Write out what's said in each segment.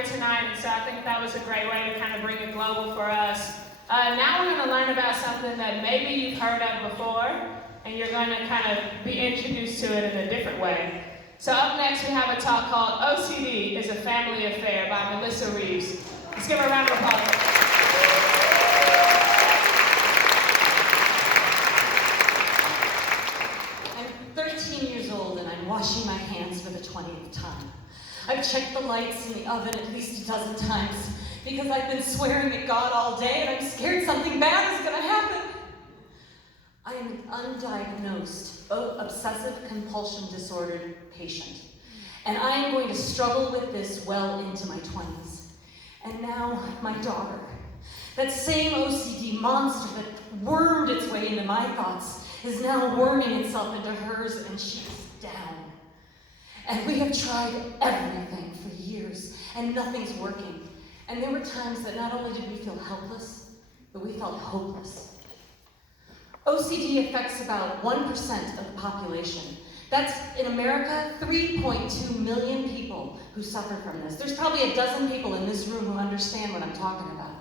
here tonight, and so I think that was a great way to kind of bring it global for us. Now we're going to learn about something that maybe you've heard of before, and you're going to kind of be introduced to it in a different way. So up next we have a talk called OCD is a Family Affair by Melissa Reaves. Let's give her a round of applause. 13 years old and I'm washing my hands for the 20th time. I've checked the lights in the oven at least a dozen times because I've been swearing at God all day and I'm scared something bad is going to happen. I am an undiagnosed obsessive compulsion disorder patient, and I am going to struggle with this well into my 20s. And now my daughter, that same OCD monster that wormed its way into my thoughts, is now worming itself into hers, and she's down. And we have tried everything for years, and nothing's working. And there were times that not only did we feel helpless, but we felt hopeless. OCD affects about 1% of the population. That's, in America, 3.2 million people who suffer from this. There's probably a dozen people in this room who understand what I'm talking about.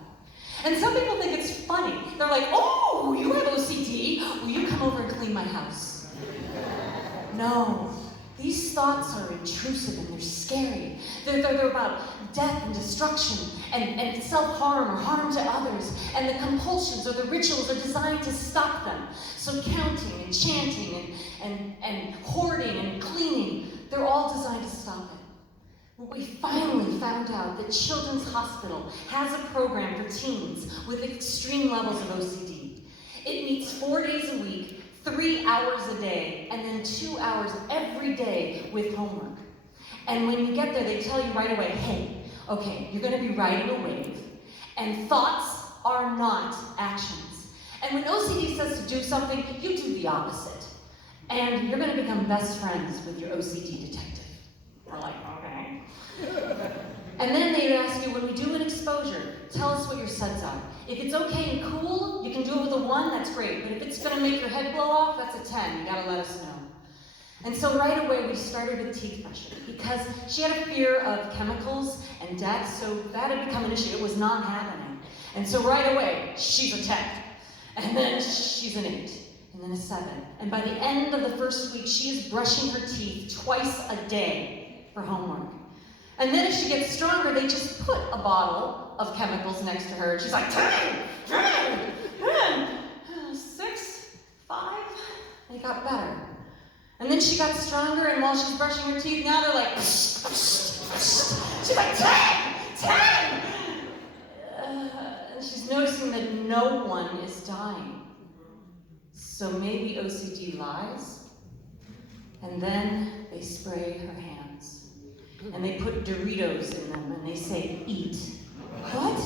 And some people think it's funny. They're like, oh, you have OCD? Will you come over and clean my house? No. These thoughts are intrusive and they're scary. They're about death and destruction and self-harm or harm to others. And the compulsions or the rituals are designed to stop them. So counting and chanting and hoarding and cleaning, they're all designed to stop it. But we finally found out that Children's Hospital has a program for teens with extreme levels of OCD. It meets 4 days a week, 3 hours a day, and then 2 hours every day with homework. And when you get there, they tell you right away, hey, okay, you're going to be riding a wave, and thoughts are not actions. And when OCD says to do something, you do the opposite. And you're going to become best friends with your OCD detective. We're like, okay. And then they would ask you, when we do an exposure, tell us what your suds are. If it's okay and cool, you can do it with a 1, that's great. But if it's going to make your head blow off, that's a 10. You got to let us know. And so right away, we started with teeth brushing because she had a fear of chemicals and death, so that had become an issue. It was not happening. And so right away, she's a 10. And then she's an 8. And then a 7. And by the end of the first week, she is brushing her teeth twice a day for homework. And then as she gets stronger, they just put a bottle of chemicals next to her. She's like, 10, 6, 5. And it got better. And then she got stronger, and while she's brushing her teeth, now they're like, psh, psh, psh. She's like, 10. And she's noticing that no one is dying. So maybe OCD lies. And then they spray her hands. And they put Doritos in them, and they say, eat. What?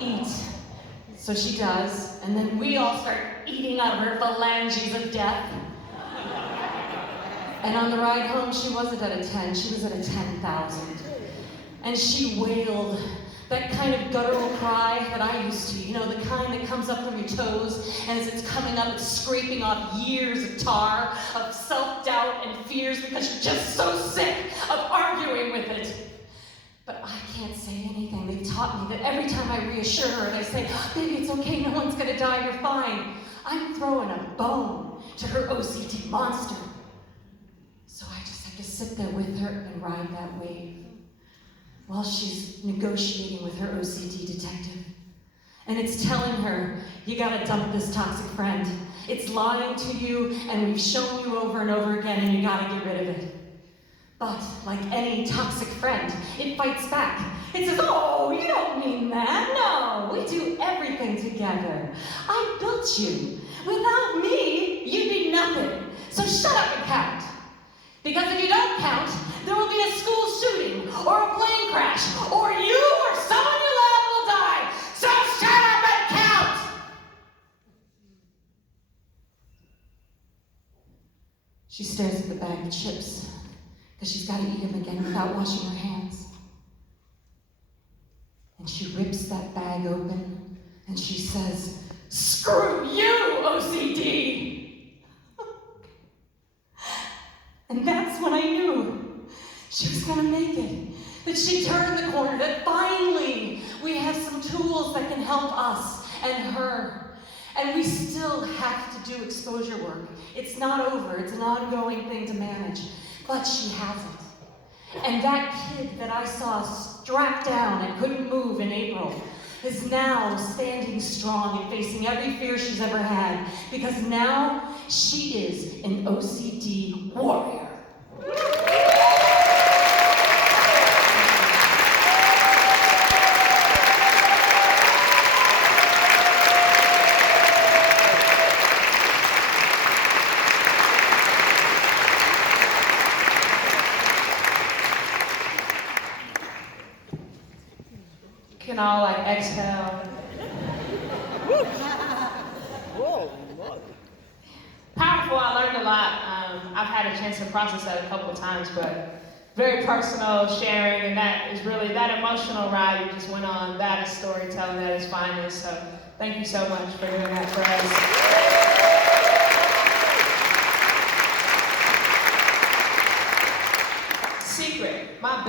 Eat. So she does, and then we all start eating out of her phalanges of death. And on the ride home, she wasn't at a 10, she was at a 10,000. And she wailed that kind of guttural cry that I used to, you know, the kind that comes up from your toes, and as it's coming up, it's scraping off years of tar, of self-doubt and fears because you're just so sick of arguing with it. But I can't say anything. They've taught me that every time I reassure her, they say, baby, it's okay, no one's gonna die, you're fine. I'm throwing a bone to her OCD monster. So I just have to sit there with her and ride that wave while she's negotiating with her OCD detective. And it's telling her, you gotta dump this toxic friend. It's lying to you, and we've shown you over and over again, and you gotta get rid of it. But like any toxic friend, it fights back. It says, oh, you don't mean that. No, we do everything together. I built you. Without me, you'd be nothing. So shut up and count. Because if you don't count, there will be a school shooting, or a plane crash, or you or someone you love will die. So shut up and count! She stares at the bag of chips, because she's got to eat them again without washing her hands. And she rips that bag open, and she says, screw you, OCD! And that's when I knew she was going to make it. that she turned the corner, that finally we have some tools that can help us and her. And we still have to do exposure work. It's not over, it's an ongoing thing to manage, but she has it. And that kid that I saw strapped down and couldn't move in April is now standing strong and facing every fear she's ever had, because now she is an OCD warrior. Can all like exhale. Powerful, I learned a lot. I've had a chance to process that a couple of times, but very personal sharing, and that is really, that emotional ride you just went on, that is storytelling at its finest. So thank you so much for doing that for us. Secret, my